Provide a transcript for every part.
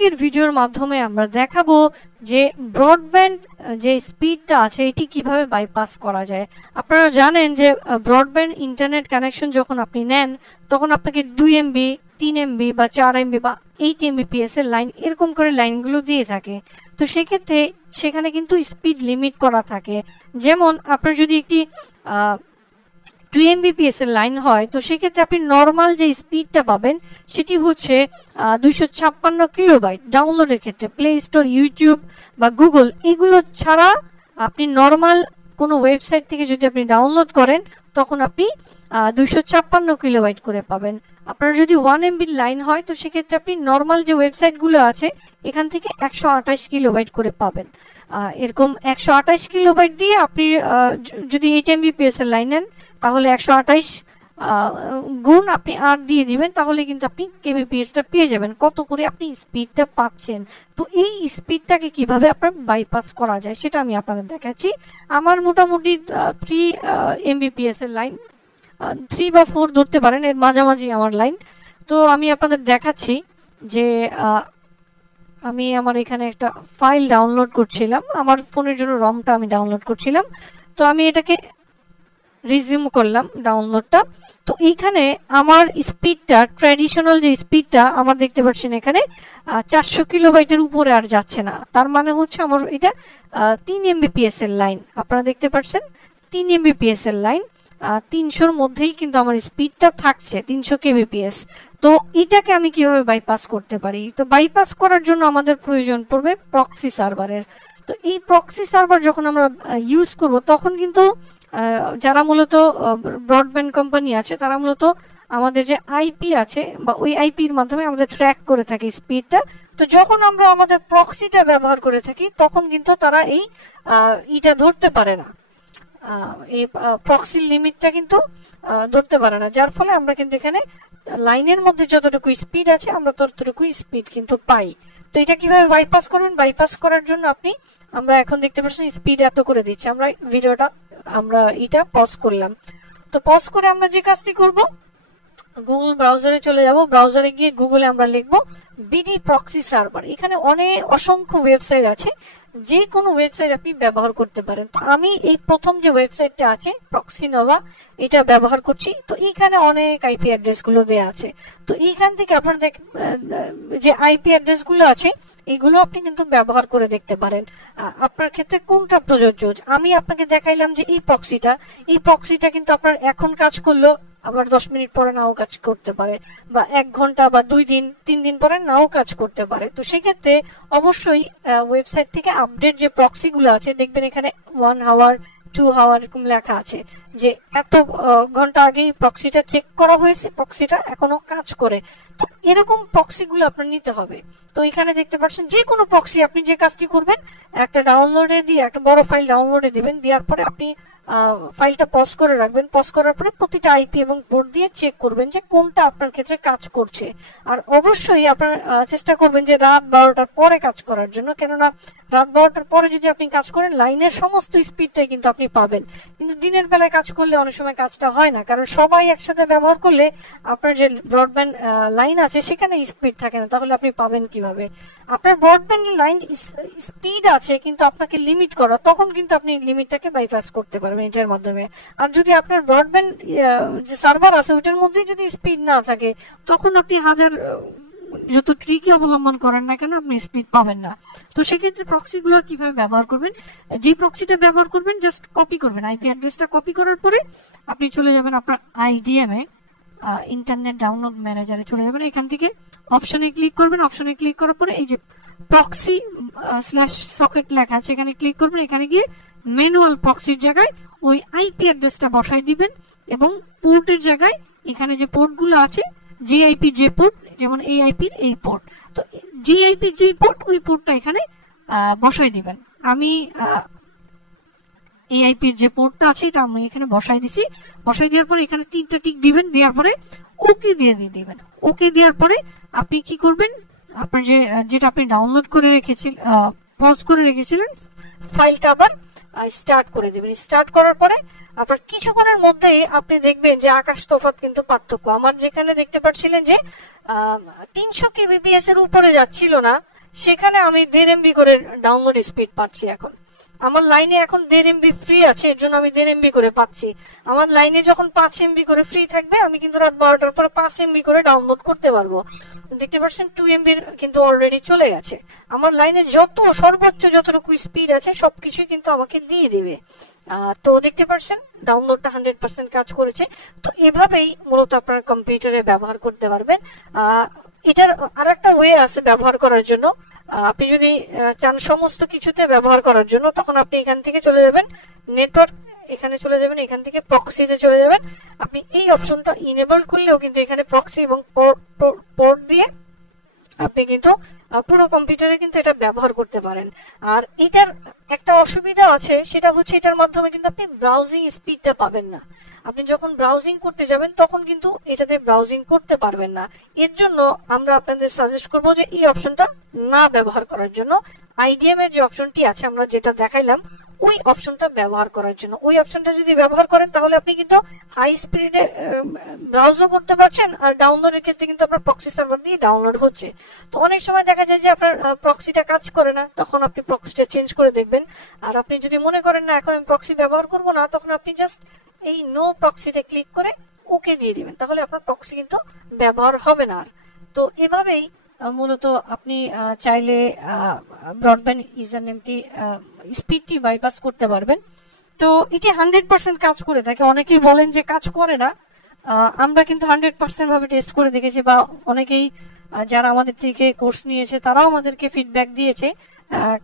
আজকের ভিডিওর মাধ্যমে আমরা দেখাবো যে ব্রডব্যান্ড যে স্পিডটা আছে এটি কিভাবে বাইপাস করা যায়। আপনারা জানেন যে ব্রডব্যান্ড ইন্টারনেট কানেকশন যখন আপনি নেন তখন আপনাকে 2 MB 3 MB বা 4 MB বা 8 Mbps এর লাইন এরকম করে লাইনগুলো দিয়ে থাকে। তো সেক্ষেত্রে সেখানে কিন্তু স্পিড লিমিট করা থাকে। যেমন আপনার যদি একটি 2 Mbps এর লাইন হয় তো সেক্ষেত্রে আপনি নর্মাল যে স্পিডটা পাবেন সেটি হচ্ছে 256 কিলোবাইট ডাউনলোডের ক্ষেত্রে। প্লে স্টোর, ইউটিউব বা গুগল এগুলো ছাড়া আপনি নর্মাল কোনো ওয়েবসাইট থেকে যদি আপনি ডাউনলোড করেন তখন আপনি 256 কিলোবাইট করে পাবেন। আপনার যদি 1 MB লাইন হয় তো সেক্ষেত্রে আপনি নর্মাল যে ওয়েবসাইটগুলো আছে এখান থেকে 128 কিলোবাইট করে পাবেন। এরকম 128 কিলোবাইট দিয়ে আপনি যদি 8 Mbps এর লাইন নেন তাহলে 128 গুণ আপনি 8 দিয়ে দিবেন, তাহলে কিন্তু আপনি কেবিপিএসটা পেয়ে যাবেন, কত করে আপনি স্পিডটা পাচ্ছেন। তো এই স্পিডটাকে কিভাবে আপনার বাইপাস করা যায় সেটা আমি আপনাদের দেখাচ্ছি। আমার মোটামুটি 3 Mbps এর লাইন, 3 বা 4 ধরতে পারেন, এর মাঝামাঝি আমার লাইন। তো আমি আপনাদের দেখাচ্ছি যে আমি আমার এখানে একটা ফাইল ডাউনলোড করছিলাম, আমার ফোনের জন্য রমটা আমি ডাউনলোড করছিলাম। তো আমি এটাকে রিজিউম করলাম ডাউনলোডটা। তো এইখানে আমার স্পিডটা, ট্র্যাডিশনাল যে স্পিডটা আমার দেখতে পাচ্ছেন এখানে 400 কিলোবাইটের উপরে আর যাচ্ছে না। তার মানে হচ্ছে আমার এটা 3 Mbps এর লাইন। আপনারা দেখতে পাচ্ছেন 3 Mbps এর লাইন, 300-র মধ্যেই কিন্তু আমার স্পিডটা থাকছে, 300 kbps। তো এটাকে আমি কিভাবে বাইপাস করতে পারি? তো বাইপাস করার জন্য আমাদের প্রয়োজন পড়বে প্রক্সি সার্ভারের। তো এই প্রক্সি সার্ভার যখন আমরা ইউজ করব তখন কিন্তু যারা মূলত ব্রডব্যান্ড কোম্পানি আছে তারা মূলত আমাদের যে আইপি আছে বা ওই আইপির মাধ্যমে আমাদের ট্র্যাক করে থাকে স্পিডটা। তো যখন আমরা আমাদের প্রক্সিটা ব্যবহার করে থাকি তখন কিন্তু তারা এই ইটা ধরতে পারে না, এই প্রক্সি লিমিটটা কিন্তু ধরতে পারে না, যার ফলে আমরা কিন্তু এখানে লাইনের মধ্যে যতটুকু স্পিড আছে আমরা ততটুকু স্পিড কিন্তু পাই। তো এটা কিভাবে বাইপাস করবেন? বাইপাস করার জন্য আমরা এখন দেখতে পাচ্ছেন স্পিড এত করে দিচ্ছি। আমরা ভিডিওটা এটা পজ করলাম। তো পজ করে আমরা যে কাজটি করব, গুগল ব্রাউজারে চলে যাব। ব্রাউজারে গিয়ে গুগলে আমরা লিখব বিডি প্রক্সি সার্ভার। এখানে অসংখ্য ওয়েবসাইট আছে, যে কোনো ওয়েবসাইট আপনি ব্যবহার করতে পারেন। তো আমি এই প্রথম যে ওয়েবসাইটটা আছে প্রক্সিনোভা, এটা ব্যবহার করছি। তো এইখানে অনেক আইপি অ্যাড্রেস গুলো দেওয়া আছে। তো এইখান থেকে আপনার যে আইপি অ্যাড্রেস গুলো আছে এগুলো আপনি কিন্তু ব্যবহার করে দেখতে পারেন আপনার ক্ষেত্রে কোনটা প্রযোজ্য। আমি আপনাকে দেখাইলাম যে এই প্রক্সিটা কিন্তু আপনার এখন কাজ করলো আবার 10 মিনিট পরে নাও কাজ করতে পারে, বা 1 ঘন্টা বা 2 দিন 3 দিন পরে নাও কাজ করতে পারে। তো সেক্ষেত্রে অবশ্যই ওয়েবসাইট থেকে আপডেট যে প্রক্সি গুলো আছে দেখবেন এখানে 1 আওয়ার 2 আওয়ার এরকম লেখা আছে যে এত ঘন্টা আগে প্রক্সিটা চেক করা হয়েছে, প্রক্সিটা এখনো কাজ করে। তো এরকম প্রক্সি গুলো আপনার নিতে হবে। তো এখানে দেখতে পাচ্ছেন যে কোনো প্রক্সি আপনি যে কাজটি করবেন, একটা ডাউনলোডে দিয়ে একটা বড় ফাইল ডাউনলোডে দিবেন, দেওয়ার পরে আপনি ফাইলটা পজ করে রাখবেন। পজ করার পরে প্রতিটা আইপি এবং পোর্ট দিয়ে চেক করবেন যে কোনটা আপনার ক্ষেত্রে কাজ করছে। আর অবশ্যই আপনার চেষ্টা করবেন যে রাত 12টার পরে কাজ করার জন্য, কেননা রাত 12টার পরে যদি আপনি কাজ করেন লাইনের সমস্ত স্পিডটাই কিন্তু আপনি পাবেন। কিন্তু দিনের বেলায় কাজ করলে অনেক সময় কাজটা হয় না, কারণ সবাই একসাথে ব্যবহার করলে আপনার যে ব্রডব্যান্ড লাইন আছে সেখানে স্পিড থাকে না, তাহলে আপনি পাবেন কিভাবে? আপনার ব্রডব্যান্ড লাইন স্পিড আছে কিন্তু আপনাকে লিমিট করা, তখন কিন্তু আপনি লিমিটটাকে বাইপাস করতে পারবেন এটার মাধ্যমে। আর যদি আপনার ব্রডব্যান্ড যে সার্ভার আছে ওইটার মধ্যে যদি স্পিড না থাকে তখন আপনি যত ট্রিকই অবলম্বন করেন না কেন আপনি স্পিড পাবেন না। তো সেক্ষেত্রে প্রক্সিগুলো কিভাবে ব্যবহার করবেন? যে প্রক্সিটা ব্যবহার করবেন জাস্ট কপি করবেন, আইপি অ্যাড্রেসটা কপি করার পরে আপনি চলে যাবেন আপনার আইডিএম এ, ইন্টারনেট ডাউনলোড ম্যানেজারে চলে যাবেন। এখান থেকে অপশনে ক্লিক করবেন। অপশনে ক্লিক করার পরে এই যে প্রক্সি /সকেট লেখা আছে এখানে ক্লিক করবেন। এখানে গিয়ে ম্যানুয়াল প্রক্সির জায়গায় ওই আইপি অ্যাড্রেসটা বসাই দিবেন এবং পোর্টের জায়গায় এখানে যে পোর্টগুলো আছে, যে আইপি যে পোর্ট, যেমন এই আইপির এই পোর্ট, তো যে আইপি যে পোর্ট ওই পোর্টটা এখানে বসাই দিবেন। আমি এই আইপির যে পোর্টটা আছে এটা আমি এখানে বসাই দিছি। বসাই দেওয়ার পরে এখানে 3টা টিক দিবেন, দেওয়ার পরে ওকে দিয়ে দিবেন। ওকে দেওয়ার পরে আপনি কি করবেন, আপনার যেটা আপনি ডাউনলোড করে রেখেছিলেন, পজ করে রেখেছিলেন, ফাইলটা আবার স্টার্ট করে দিবেন। স্টার্ট করার পরে আপনার কিছুক্ষণের মধ্যে আপনি দেখবেন যে আকাশ তফাৎ কিন্তু পার্থক্য। আমার যেখানে দেখতে পাচ্ছিলেন যে 300 kbps এর উপরে যাচ্ছিল না, সেখানে আমি 1.5 MB করে ডাউনলোড স্পিড পাচ্ছি। এখন আমার লাইনে এখন 1.5 MB ফ্রি আছে, এর জন্য আমি 1.5 MB করে পাচ্ছি। আমার লাইনে যখন 5 MB করে ফ্রি থাকবে, আমি কিন্তু রাত 12টার পর 5 MB করে ডাউনলোড করতে পারবো। দেখতে পাচ্ছেন 2 MB কিন্তু অলরেডি চলে গেছে। আমার লাইনে যত সর্বোচ্চ যতটুকু স্পিড আছে সবকিছুই কিন্তু আমাকে দিয়ে দিবে। তো দেখতে পাচ্ছেন ডাউনলোডটা 100% কাজ করেছে। তো এভাবেই মূলত আপনার কম্পিউটারে ব্যবহার করতে পারবেন। এটার আরেকটা ওয়ে আছে ব্যবহার করার জন্য। আপনি যদি চান সমস্ত কিছুতে ব্যবহার করার জন্য, তখন আপনি এখান থেকে চলে যাবেন নেটওয়ার্ক, এখানে চলে যাবেন, এখান থেকে প্রক্সিতে চলে যাবেন। আপনি এই অপশনটা ইনেবল করলেও কিন্তু এখানে প্রক্সি এবং পোর্ট দিয়ে আপনি কিন্তু পুরো কম্পিউটারে কিন্তু এটা ব্যবহার করতে পারেন। আর এটার একটা অসুবিধা আছে, সেটা হচ্ছে এটার মাধ্যমে কিন্তু আপনি ব্রাউজিং স্পিডটা পাবেন না। আপনি যখন ব্রাউজিং করতে যাবেন তখন কিন্তু এটাতে ব্রাউজিং করতে পারবেন না। এর জন্য আমরা আপনাদের সাজেস্ট করব যে এই অপশনটা না ব্যবহার করার জন্য আইডিএম এর যে অপশনটি আছে আমরা যেটা দেখাইলাম ওই অপশনটা ব্যবহার করার জন্য। ওই অপশনটা যদি ব্যবহার করেন তাহলে আপনি কিন্তু হাই স্পিডে ব্রাউজও করতে পারছেন, আর ডাউনলোডের ক্ষেত্রে কিন্তু আপনার প্রক্সি সার্ভার দিয়ে ডাউনলোড হচ্ছে। তো অনেক সময় দেখা যায় যে আপনার প্রক্সিটা কাজ করে না, তখন আপনি প্রক্সিটা চেঞ্জ করে দেখবেন। আর আপনি যদি মনে করেন না এখন আমি প্রক্সি ব্যবহার করব না, তখন আপনি জাস্ট এই নো প্রক্সিতে ক্লিক করে ওকে দিয়ে দিবেন, তাহলে আপনার প্রক্সি কিন্তু ব্যবহার হবে না আর। তো এভাবেই মূলত আপনি চাইলে ব্রডব্যান্ড ইউজারনেমটি স্পিডটি বাইপাস করতে পারবেন। তো এটি 100% কাজ করে থাকে। অনেকেই বলেন যে কাজ করে না, আমরা কিন্তু 100% ভাবে টেস্ট করে দেখেছি, বা অনেকেই যারা আমাদের থেকে কোর্স নিয়েছে তারাও আমাদেরকে ফিডব্যাক দিয়েছে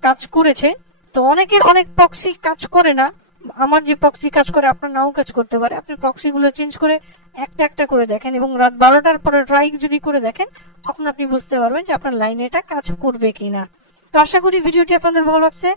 কাজ করেছে। তো অনেকের অনেক প্রক্সি কাজ করে না। আমার যে প্রক্সি কাজ করে আপনার নাও কাজ করতে পারে। আপনি প্রক্সি গুলো চেঞ্জ করে একটা একটা করে দেখেন এবং রাত 12টার পরে ট্রাই যদি করে দেখেন, তখন আপনি বুঝতে পারবেন যে আপনার লাইনে এটা কাজ করবে কিনা। তো আশা করি ভিডিওটি আপনাদের ভালো লাগছে।